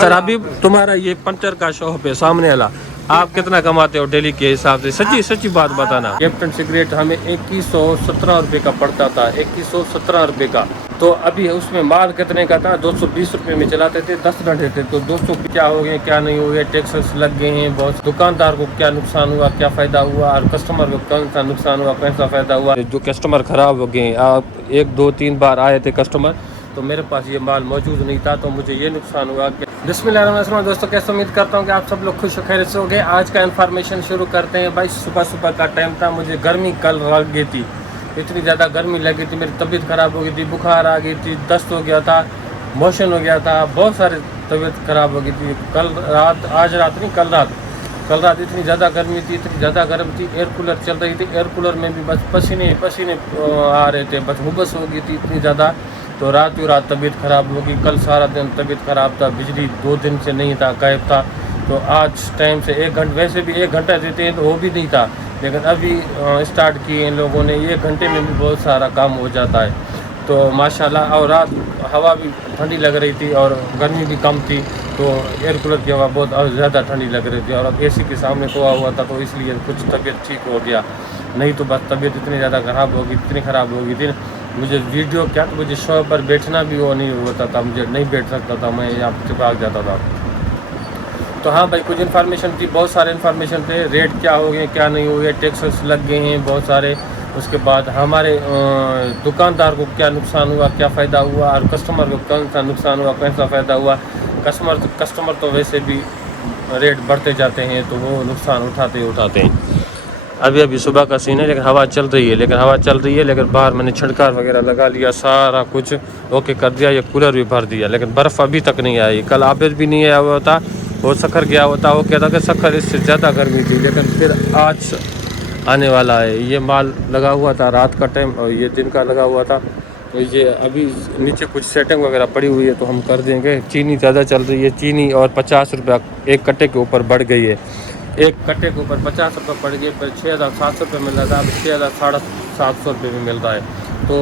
Sir अभी तुम्हारा ये पंचर का शॉप है सामने वाला, आप कितना कमाते हो डेली के हिसाब से? सच्ची सच्ची बात बताना। कैप्टन सिगरेट हमें 2117 रुपये का पड़ता था, 2117 रुपये का। तो अभी उसमें माल कितने का था? 220 रुपये में चलाते थे, 10 घंटे थे। तो 200 क्या हो गए क्या नहीं हो गए, टैक्सेस लग गए हैं बहुत। दुकानदार को क्या नुकसान हुआ, क्या फ़ायदा हुआ, और कस्टमर को कौन सा नुकसान हुआ, कौन सा फ़ायदा हुआ। जो कस्टमर ख़राब हो गए, आप 1 2 3 बार आए थे कस्टमर, तो मेरे पास ये माल मौजूद नहीं था, तो मुझे ये नुकसान हुआ कि बिस्मिल्लाहिर्रहमानिर्रहीम। दोस्तों कैसे, उम्मीद करता हूँ कि आप सब लोग खुश खैरियत से हो गए। आज का इन्फॉर्मेशन शुरू करते हैं। भाई सुबह सुबह का टाइम था, मुझे गर्मी कल लग गई थी, इतनी ज़्यादा गर्मी लगी थी, मेरी तबीयत ख़राब हो गई थी, बुखार आ गई थी, दस्त हो गया था, मोशन हो गया था, बहुत सारी तबीयत ख़राब हो गई थी कल रात। आज रात नहीं, कल रात इतनी ज़्यादा गर्मी थी, इतनी ज़्यादा गर्म थी। एयर कूलर चल रही थी, एयर कूलर में भी बस पसीने पसीने आ रहे थे, बस हुबस हो गई थी इतनी ज़्यादा। तो रात तबीयत ख़राब होगी। कल सारा दिन तबीयत ख़राब था, बिजली 2 दिन से नहीं था, गायब था। तो आज टाइम से 1 घंटे, वैसे भी 1 घंटा देते हैं तो वो भी नहीं था, लेकिन अभी स्टार्ट किए इन लोगों ने। 1 घंटे में भी बहुत सारा काम हो जाता है, तो माशाल्लाह। और रात हवा भी ठंडी लग रही थी और गर्मी भी कम थी, तो एयर कूलर की हवा बहुत ज़्यादा ठंडी लग रही थी। और अब एसी के सामने सोया हुआ था, तो इसलिए कुछ तबीयत ठीक हो गया, नहीं तो बस तबीयत इतनी ज़्यादा ख़राब होगी, इतनी ख़राब हो गई थी। मुझे वीडियो क्या, तो मुझे शॉप पर बैठना भी वो नहीं होता था, मुझे नहीं बैठ सकता था, मैं यहाँ से भाग जाता था। तो हाँ भाई, कुछ इन्फॉर्मेशन थी, बहुत सारे इन्फॉर्मेशन थे। रेट क्या हो गए क्या नहीं हो गए, टैक्सेस लग गए हैं बहुत सारे। उसके बाद हमारे दुकानदार को क्या नुकसान हुआ, क्या फ़ायदा हुआ, और कस्टमर को कौन सा नुकसान हुआ, कौन सा फ़ायदा हुआ। कस्टमर तो वैसे भी रेट बढ़ते जाते हैं, तो वो नुकसान उठाते हैं। अभी सुबह का सीन है, लेकिन हवा चल रही है, लेकिन बाहर मैंने छिड़काव वगैरह लगा लिया, सारा कुछ ओके कर दिया। ये कूलर भी भर दिया, लेकिन बर्फ़ अभी तक नहीं आई। कल आबिद भी नहीं आया हुआ था, वो सखर गया होता, वो कहता कि सखर इससे ज़्यादा गर्मी थी, लेकिन फिर आज आने वाला है। ये माल लगा हुआ था रात का टाइम, और ये दिन का लगा हुआ था। तो ये अभी नीचे कुछ सेटिंग वगैरह पड़ी हुई है, तो हम कर देंगे। चीनी ज़्यादा चल रही है, चीनी और 50 रुपया एक कट्टे के ऊपर बढ़ गई है। एक कट्टे के ऊपर 50 रुपये पड़ गए, फिर 6700 रुपये मिल रहा था, अब 6700 रुपये में मिल रहा है। तो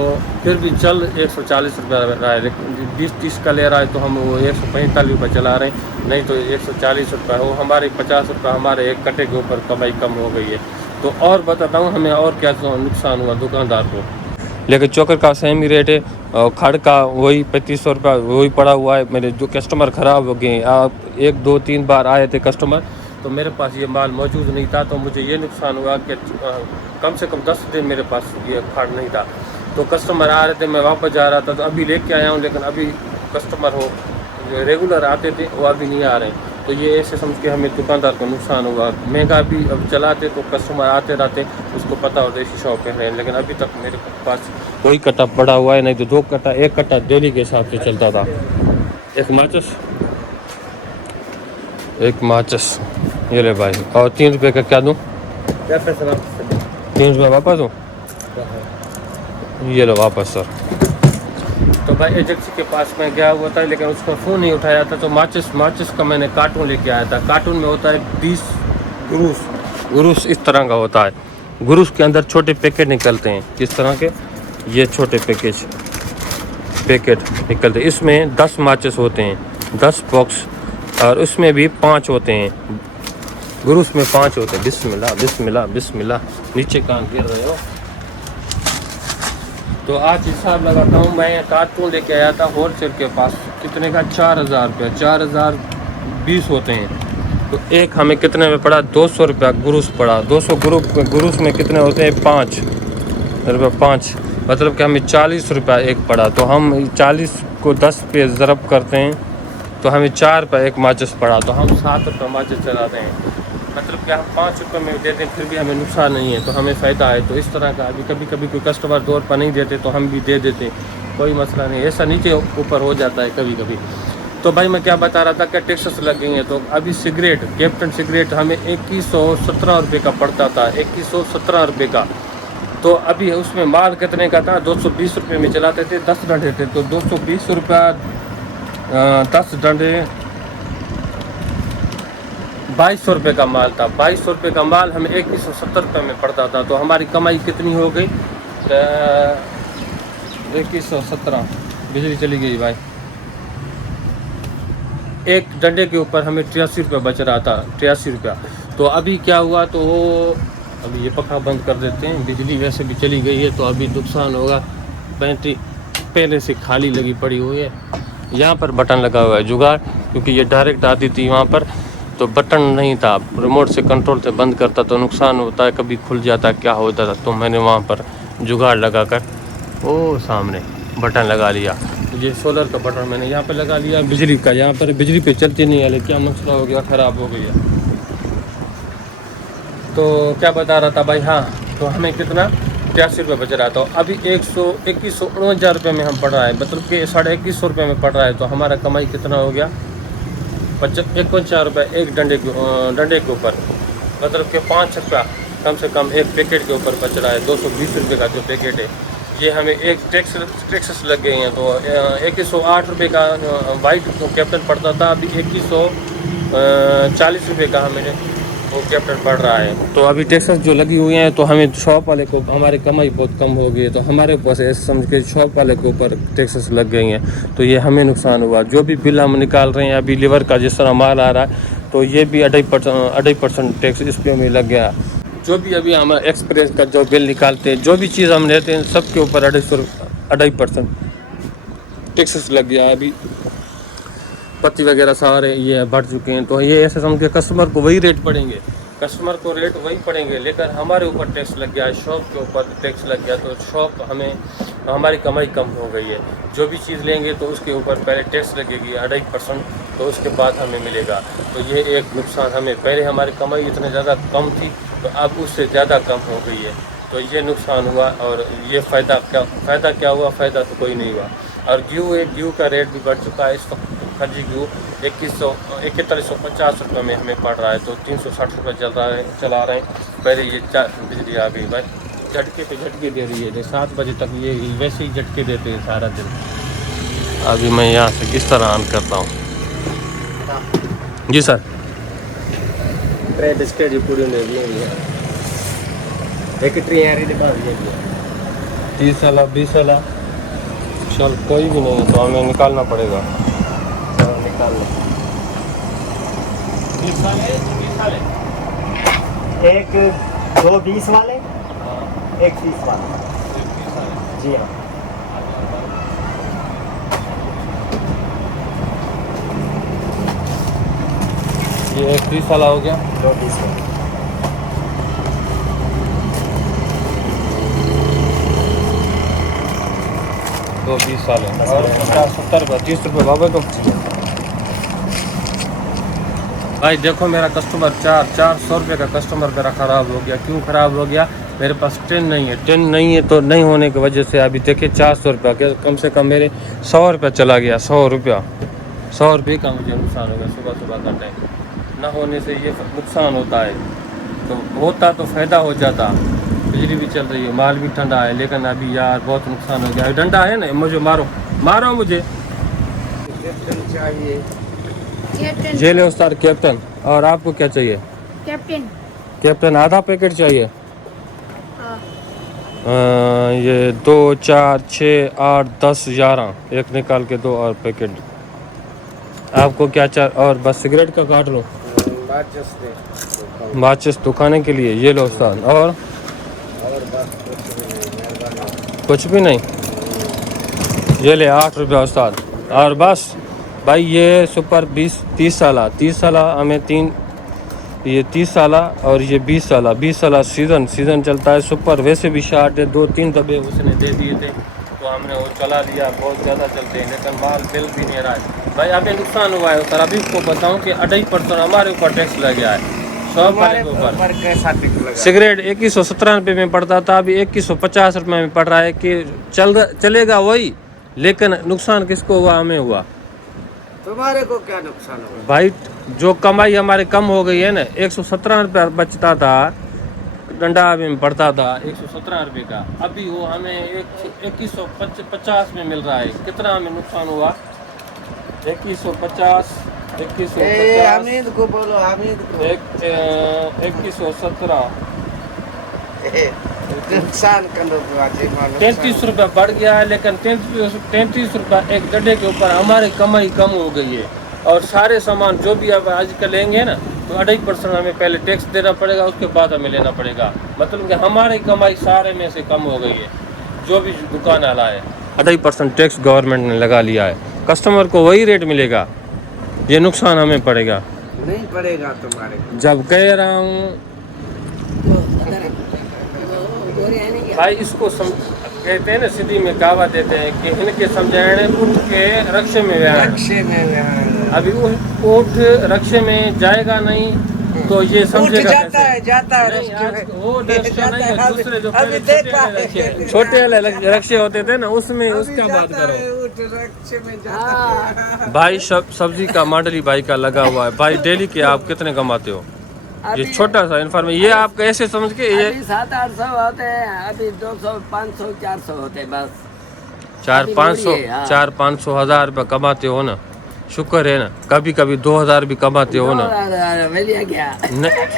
फिर भी चल 140 रुपये रहा है, लेकिन 20-30 का ले रहा है, तो हम वो 145 रुपये चला रहे हैं, नहीं तो 140 रुपये हो। हमारे 50 रुपये हमारे एक कट्टे के ऊपर कमाई कम हो गई है। तो और बताता हूँ हमें और क्या नुकसान हुआ दुकानदार को। लेकिन चोकर का सेम ही रेट है, और खड़ का वही 3500 रुपये वही पड़ा हुआ है। मेरे जो कस्टमर ख़राब हो गए, आप 1 2 3 बार आए थे कस्टमर, तो मेरे पास ये माल मौजूद नहीं था, तो मुझे ये नुकसान हुआ कि कम से कम 10 दिन मेरे पास ये खाड़ नहीं था। तो कस्टमर आ रहे थे, मैं वापस जा रहा था, तो अभी लेके आया हूँ, लेकिन अभी कस्टमर हो जो रेगुलर आते थे वो अभी नहीं आ रहे हैं। तो ये ऐसे समझ के हमें दुकानदार को नुकसान हुआ। महंगा भी अब चलाते तो कस्टमर आते रहते, उसको पता होता ऐसी शॉप पे हैं, लेकिन अभी तक मेरे पास कोई कट्टा पड़ा हुआ है, नहीं तो 2 कट्टा 1 कट्टा डेली के हिसाब से चलता था। एक माचस ये ले भाई, और 3 रुपये का क्या दूँ? क्या पैसा? 3 रुपये वापस दूँ? ये लो वापस सर। तो भाई एजेंसी के पास मैं गया हुआ था, लेकिन उसका फ़ोन नहीं उठाया था। तो माचिस का मैंने कार्टून लेके आया था। कार्टून में होता है 20 गुरूस इस तरह का होता है। गुरूस के अंदर छोटे पैकेट निकलते हैं, किस तरह के, ये छोटे पैकेट निकलते हैं। इसमें 10 माचिस होते हैं, 10 बॉक्स, और उसमें भी 5 होते हैं। गुरूस में 5 होते हैं। बिस्मिल्लाह बिस्मिल्लाह बिस्मिल्लाह। नीचे कहाँ गिर रहे हो? तो आज हिसाब लगाता हूँ। मैं कार्टून लेके आया था होलसेल के पास, कितने का? 4000 रुपये, 4020 होते हैं। तो एक हमें कितने में पड़ा? 200 रुपया गुरूस पड़ा। 200 गुरूस में कितने होते हैं? 5 रुपये, 5 मतलब कि हमें 40 रुपया एक पड़ा। तो हम 40 को 10 पे ज़रब करते हैं, तो हमें 4 रुपये एक माचिस पड़ा। तो हम 7 रुपये माचिस चलाते हैं, मतलब कि हम 5 रुपये में देते हैं, फिर भी हमें नुकसान नहीं है, तो हमें फ़ायदा है। तो इस तरह का अभी कभी कोई कस्टमर 2 रुपये नहीं देते, तो हम भी दे देते हैं, कोई मसला नहीं। ऐसा नीचे ऊपर हो जाता है कभी। तो भाई मैं क्या बता रहा था कि टैक्सेस लग गई हैं। तो अभी सिगरेट, कैप्टन सिगरेट हमें 2117 रुपये का पड़ता था, 2117 रुपये का। तो अभी उसमें माल कितने का था? 220 रुपये में चलाते थे, 10 डंडे थे, तो 220 रुपया 10 डंडे 2200 रुपये का माल था। 2200 रुपये का माल हमें 2170 रुपये में पड़ता था। तो हमारी कमाई कितनी हो गई? 2117। बिजली चली गई भाई, एक डंडे के ऊपर हमें 83 रुपये बच रहा था, 83 रुपया। तो अभी क्या हुआ, तो अभी ये पखा बंद कर देते हैं, बिजली वैसे भी चली गई है तो अभी नुकसान होगा। बैटरी पहले से खाली लगी पड़ी हुई है। यहाँ पर बटन लगा हुआ है जुगाड़, क्योंकि ये डायरेक्ट आती थी वहाँ पर तो बटन नहीं था, रिमोट से कंट्रोल से बंद करता तो नुकसान होता है, कभी खुल जाता क्या होता था। तो मैंने वहाँ पर जुगाड़ लगा कर वो सामने बटन लगा लिया। ये सोलर का बटन मैंने यहाँ पर लगा लिया, बिजली का यहाँ पर बिजली पे चलती नहीं है, क्या मसला हो गया, ख़राब हो गई है। तो क्या बता रहा था भाई, हाँ, तो हमें कितना 83 रुपये बच रहा था। तो अभी 2149 रुपये में हम पड़ रहा है, मतलब कि 2150 रुपये में पड़ रहा है। तो हमारा कमाई कितना हो गया, 51 रुपये एक डंडे के ऊपर, मतलब कि 5 रुपया कम से कम एक पैकेट के ऊपर बच रहा है। 220 रुपये का जो पैकेट है, ये हमें एक टैक्सेस लग गए हैं। तो 2108 रुपये का वाइट कैप्टन पड़ता था, अभी 2140 रुपये का हमें वो कैप्टन पड़ रहा है। तो अभी टैक्सेस जो लगी हुई हैं, तो हमें शॉप वाले को हमारी कमाई बहुत कम हो गई है, तो हमारे ऊपर ऐसे समझ के शॉप वाले के ऊपर टैक्सेस लग गई हैं, तो ये हमें नुकसान हुआ। जो भी बिल हम निकाल रहे हैं, अभी लीवर का जिस तरह माल आ रहा है, तो ये भी 2.5% टैक्स इस पर हमें लग गया। जो भी अभी हम एक्सप्रेस का जो बिल निकालते हैं, जो भी चीज़ हम लेते हैं, सब के ऊपर 2.5% टैक्सेस लग गया। अभी पत्ती वगैरह सारे ये बढ़ चुके हैं, तो ये ऐसे समझ के कस्टमर को वही रेट पड़ेंगे, कस्टमर को रेट वही पड़ेंगे, लेकिन हमारे ऊपर टैक्स लग गया, शॉप के ऊपर टैक्स लग गया। तो शॉप हमें हमारी कमाई कम हो गई है। जो भी चीज़ लेंगे तो उसके ऊपर पहले टैक्स लगेगी 2.5%, तो उसके बाद हमें मिलेगा। तो ये एक नुकसान, हमें पहले हमारी कमाई इतनी ज़्यादा कम थी, तो अब उससे ज़्यादा कम हो गई है। तो ये नुकसान हुआ। और ये फ़ायदा क्या हुआ, फ़ायदा तो कोई नहीं हुआ। और गेहूँ का रेट भी बढ़ चुका है इस वक्त। खजी गेहूँ 4150 रुपये में हमें पड़ रहा है, तो 360 रुपये चला रहे हैं। पहले ये बिजली आ गई भाई, झटके पे झटके दे रही है। 7 बजे तक ये वैसे ही झटके देते हैं सारा दिन। अभी मैं यहाँ से किस तरह ऑन करता हूँ। जी सर, पूरी ले लिए 30 साल 20 साल, चल कोई भी नहीं, तो हमें निकालना पड़ेगा। निकाल लो 20 साल है, 20 साल है। एक 2 20 वाले, एक 30 वाले। जी हाँ, ये एक 30 साल हो गया, 2 20 वाले। तो 20 साल है और 50 70 30 रुपये बाबा को। भाई देखो, मेरा कस्टमर 400 रुपये का कस्टमर मेरा ख़राब हो गया। क्यों ख़राब हो गया, मेरे पास टेन नहीं है, तो नहीं होने की वजह से अभी देखिए 400 रुपया, कम से कम मेरे 100 रुपया चला गया। 100 रुपये का मुझे नुकसान हो गया सुबह का टाइम। ना होने से ये नुकसान होता है, तो होता तो फ़ायदा हो जाता। बिजली भी चल रही है, माल भी ठंडा है, लेकिन अभी यार बहुत नुकसान हो गया। डंडा है ना, मुझे मारो मुझे। चाहिए ये ले उस्ताद कैप्टन। और आपको क्या चाहिए? कैप्टन आधा पैकेट चाहिए। ये 2 4 6 8 10 11 एक निकाल के दो और पैकेट। आपको क्या चाहिए? और बस सिगरेट का काट लो, माचिस दुकाने के लिए। ये लो उस्ताद। और कुछ भी नहीं, ये ले 8 रुपया उस्ताद। और बस भाई, ये सुपर 30 साल हमें 3, ये 30 साल और ये 20 साल सीज़न चलता है। सुपर वैसे भी शार्ट है, 2-3 डब्बे उसने दे दिए थे, तो हमने वो चला लिया। बहुत ज़्यादा चलते हैं, लेकिन माल बिल भी नहीं रहा है भाई। अभी नुकसान हुआ है सर। अभी को बताऊँ कि 2.5% हमारे ऊपर टैक्स लग गया है शॉप वाले के ऊपर। सिगरेट 2117 रुपये में पड़ता था, अभी 2150 रुपये में पड़ रहा है। कि चलेगा वही, लेकिन नुकसान किसको हुआ? हमें हुआ। तुम्हारे को क्या नुकसान हुआ भाई? जो कमाई हमारे कम हो गई है ना। 117 रुपया बचता था, डंडा में पड़ता था 117 रुपये का, अभी वो हमें 2150 में मिल रहा है। कितना हमें नुकसान हुआ? 2150 हामिद को बोलो, हामिद को। 2117 नुकसान कर लो। 33 रुपया बढ़ गया है, लेकिन 33 रुपया एक डंडे के ऊपर हमारी कमाई कम हो गई है। और सारे सामान जो भी आप आज का लेंगे ना तो 2.5% हमें पहले टैक्स देना पड़ेगा, उसके बाद हमें लेना पड़ेगा। मतलब कि हमारी कमाई सारे में से कम हो गई है। जो भी दुकान वाला है 2.5% टैक्स गवर्नमेंट ने लगा लिया है, कस्टमर को वही रेट मिलेगा, ये नुकसान हमें पड़ेगा। नहीं पड़ेगा तुम्हारे को। जब कह रहा हूँ भाई, इसको कहते हैं ना, सीधी में कहावत देते हैं कि इनके समझाने उठ के रक्षे में व्याह। रक्षे में व्याह। अभी ऊँट रक्षे में जाएगा नहीं तो ये समझेगा जाता है, जाता है नहीं, रक्षे में। आज वो रक्षा नहीं है, दूसरे जो अभी पहले देखा है। छोटे वाले रक्षे होते थे ना, उसमें उसका बात करो। रक्षे में जाता है। भाई सब्जी का मंडली भाई का लगा हुआ है। भाई डेली के आप कितने कमाते हो? ये छोटा सा इन्फॉर्मेशन, ये आप कैसे समझ के ये 700-800 होते हैं, अभी 200, 500, 400 होते हैं बस। 400-500 हाँ। 400-500 हजार रुपये कमाते हो ना, शुक्र है ना। कभी कभी 2000 भी कमाते हो ना। मिलिए क्या?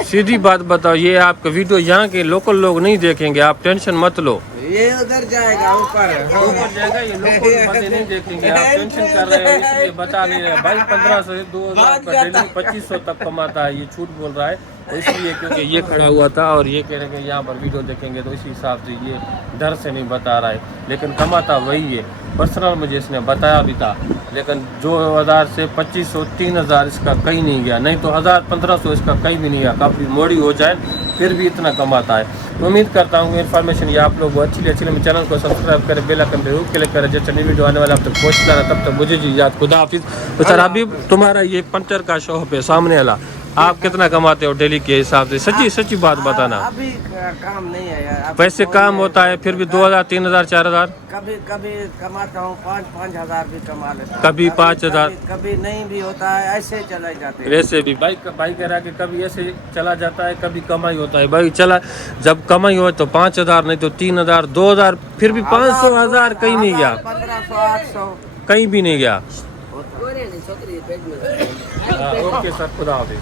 सीधी बात बताओ, ये आपका वीडियो यहाँ के लोकल लोग नहीं देखेंगे, आप टेंशन मत लो। ये उधर जाएगा ऊपर। ऊपर जाएगा, ये लोकल बंदे नहीं देखेंगे। आप टेंशन कर रहे हो इसलिए बता नहीं रहे। भाई 1500 से 2000 का डेली 2500 तक कमाता है, ये झूठ बोल रहा है। तो इसलिए क्योंकि ये खड़ा हुआ था और ये कह रहे हैं यहाँ पर वीडियो देखेंगे, तो इसी हिसाब से ये डर से नहीं बता रहा है, लेकिन कमाता वही है। पर्सनल मुझे इसने बताया भी था, लेकिन 2000 से 2500 3000 इसका कहीं नहीं गया, नहीं तो 1000-1500 इसका कहीं भी नहीं गया। काफ़ी मोड़ी हो जाए फिर भी इतना कमाता है। तो उम्मीद करता हूँ इन्फॉर्मेशन ये आप लोग को अच्छी लगी। चैनल को सब्सक्राइब करें, बेल आइकन पे जरूर क्लिक करें, जैसे नई वीडियो आने वाला आप तक पहुँचता रहा। तब तक मुझे जी याद, खुदा हाफिज़। तो सर अभी तुम्हारा ये पंचर का शॉप है सामने वाला, आप कितना कमाते हो डेली के हिसाब से? सच्ची बात बताना। अभी काम नहीं है यार। वैसे काम होता है फिर भी 2000, 3000, 4000 कभी कभी कमाता हूँ, 5-5 हजार भी कमा लेता हूँ। कभी 5000 कभी नहीं भी होता है, ऐसे चले जाते हैं। वैसे भी भाई कह रहा है कि कभी ऐसे चला जाता है, कभी कमाई होता है। भाई चला, जब कमाई हो तो 5000, नहीं तो 3000, 2000, फिर भी 500 हजार कहीं नहीं गया, 1500, 800 कहीं भी नहीं गया। छोकरी पेट में। ओके सर, खुदा हाफिज़।